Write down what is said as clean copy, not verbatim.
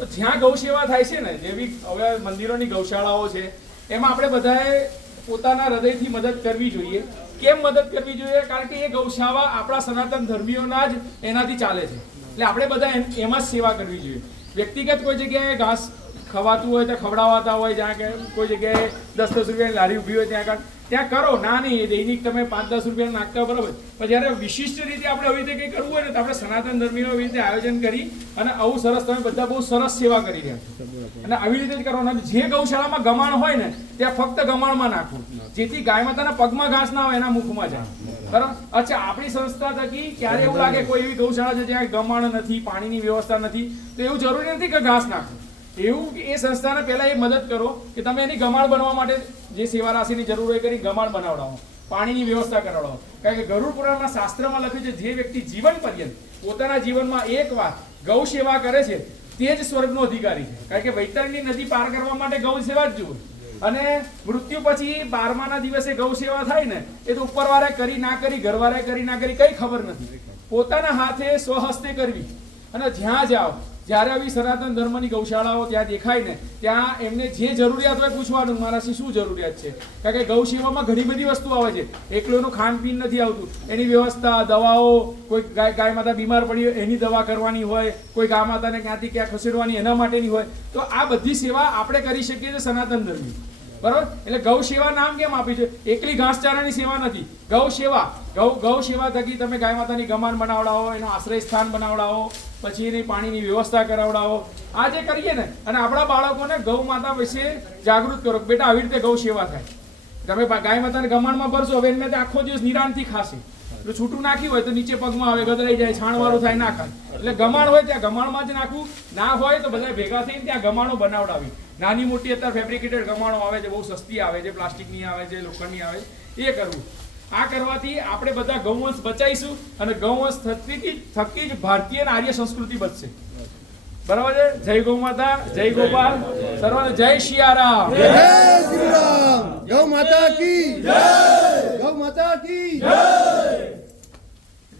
તો જ્યાં ગૌ સેવા થાય છે ને, જેવી હવે મંદિરોની ગૌશાળાઓ છે, એમાં આપણે બધાએ પોતાના હૃદયથી મદદ કરવી જોઈએ. કેમ મદદ કરવી જોઈએ? કારણ કે એ ગૌશાળા આપણા સનાતન ધર્મીઓના જ એનાથી ચાલે છે. એટલે આપણે બધા એમાં જ સેવા કરવી જોઈએ. વ્યક્તિગત કોઈ જગ્યાએ ઘાસ ખવાતું હોય તો ખવડાવતા હોય, જ્યાં કે કોઈ જગ્યાએ 10-10 રૂપિયાની લારી ઊભી હોય ત્યાં કરો. ના નહીં, દૈનિક તમે 5-10 રૂપિયા નાખતા બરોબર, પણ જ્યારે વિશિષ્ટ રીતે આપણે આવી રીતે કંઈ કરવું હોય ને તો આપણે સનાતન ધર્મીઓ આવી રીતે આયોજન કરી અને આવું સરસ, તમે બધા બહુ સરસ સેવા કરી રહ્યા છો અને આવી રીતે જ કરવાનું. જે ગૌશાળામાં ગમાણ હોય ને ત્યાં ફક્ત ગમાણમાં નાખવું, જેથી ગાય માતાના પગમાં ઘાસ ના હોય, એના મુખમાં જાય. બરાબર. અચ્છા, આપણી સંસ્થા થકી ક્યારે એવું લાગે કોઈ એવી ગૌશાળા છે જ્યાં ગમાણ નથી, પાણીની વ્યવસ્થા નથી, તો એવું જરૂરી નથી કે ઘાસ નાખવું. એવું એ સંસ્થાને પહેલા એ મદદ કરો કે તમે એની ગમાણ બનવા માટે જે સેવા રાશિની જરૂર હોય કરી ગમાણ બનાવડાવો, પાણીની વ્યવસ્થા કરાવડાવો. કારણ કે ગરુડ પુરાણના શાસ્ત્રમાં લખ્યું છે, જે વ્યક્તિ જીવન પર્યંત પોતાના જીવનમાં એક વાર ગૌ સેવા કરે છે તે જ સ્વર્ગનો અધિકારી છે. કારણ કે વૈતરણી નદી પાર કરવા માટે ગૌ સેવા જ જોઈએ. અને મૃત્યુ પછી 12માના દિવસે ગૌ સેવા થાય ને, એ તો ઉપરવાળાએ કરી ના કરી, ઘરવાળાએ કરી ના કરી, કઈ ખબર નથી. પોતાના હાથે સ્વહસ્તે કરવી. અને જ્યાં જાઓ, જ્યારે આવી સનાતન ધર્મની ગૌશાળાઓ ત્યાં દેખાય ને, ત્યાં એમને જે જરૂરિયાત હોય પૂછવાનું, મારાથી શું જરૂરિયાત છે. કારણ કે ગૌ સેવામાં ઘણી બધી વસ્તુ આવે છે. એકલું ખાનપીન નથી આવતું, એની વ્યવસ્થા, દવાઓ, કોઈ ગાય માતા બીમાર પડી હોય એની દવા કરવાની હોય, કોઈ ગાય માતાને ક્યાંથી ક્યાં ખસેડવાની એના માટેની હોય. તો આ બધી સેવા આપણે કરી શકીએ છીએ સનાતન ધર્મી. બરાબર. એટલે ગૌ સેવા નામ કેમ આપ્યું છે? એકલી ઘાસચારાની સેવા નથી, ગૌ સેવા. ગૌ સેવા થકી તમે ગાય માતાની ગમાન બનાવડાવો, એનો આશ્રય સ્થાન બનાવડાવો, પછી એની પાણીની વ્યવસ્થા કરાવડાવો. આ જે કરીએ ને, અને આપણા બાળકોને ગૌ માતા વિશે જાગૃત કરો. બેટા, આવી રીતે ગૌ સેવા થાય. તમે ગાય માતાને ગમાણમાં ભરશો, હવે એને આખો દિવસ નિરાંતથી ખાશે. જો છૂટું નાખ્યું હોય તો નીચે પગમાં આવે, ગદરાઈ જાય, છાણવાળું થાય, ના ખાય. એટલે ગમાણ હોય ત્યાં ગમાણમાં જ નાખવું. ના હોય તો બધા ભેગા થઈને ત્યાં ગમાણો બનાવડાવી. નાની મોટી અત્યારે ફેબ્રિકેટેડ ગમાણો આવે છે, બહુ સસ્તી આવે છે, પ્લાસ્ટિકની આવે છે, લોખંડની આવે છે, એ કરવું. આ કરવાથી આપણે બધા ગૌવંશ બચાવીશું અને ગૌવંશ થકી જ ભારતીય આર્ય સંસ્કૃતિ બચશે. બરાબર છે. જય ગૌ માતા, જય ગોપાલ, સર્વને જય સિયારામ. જય શ્રી રામ. ગૌ માતા કી જય. ગૌ માતા કી જય.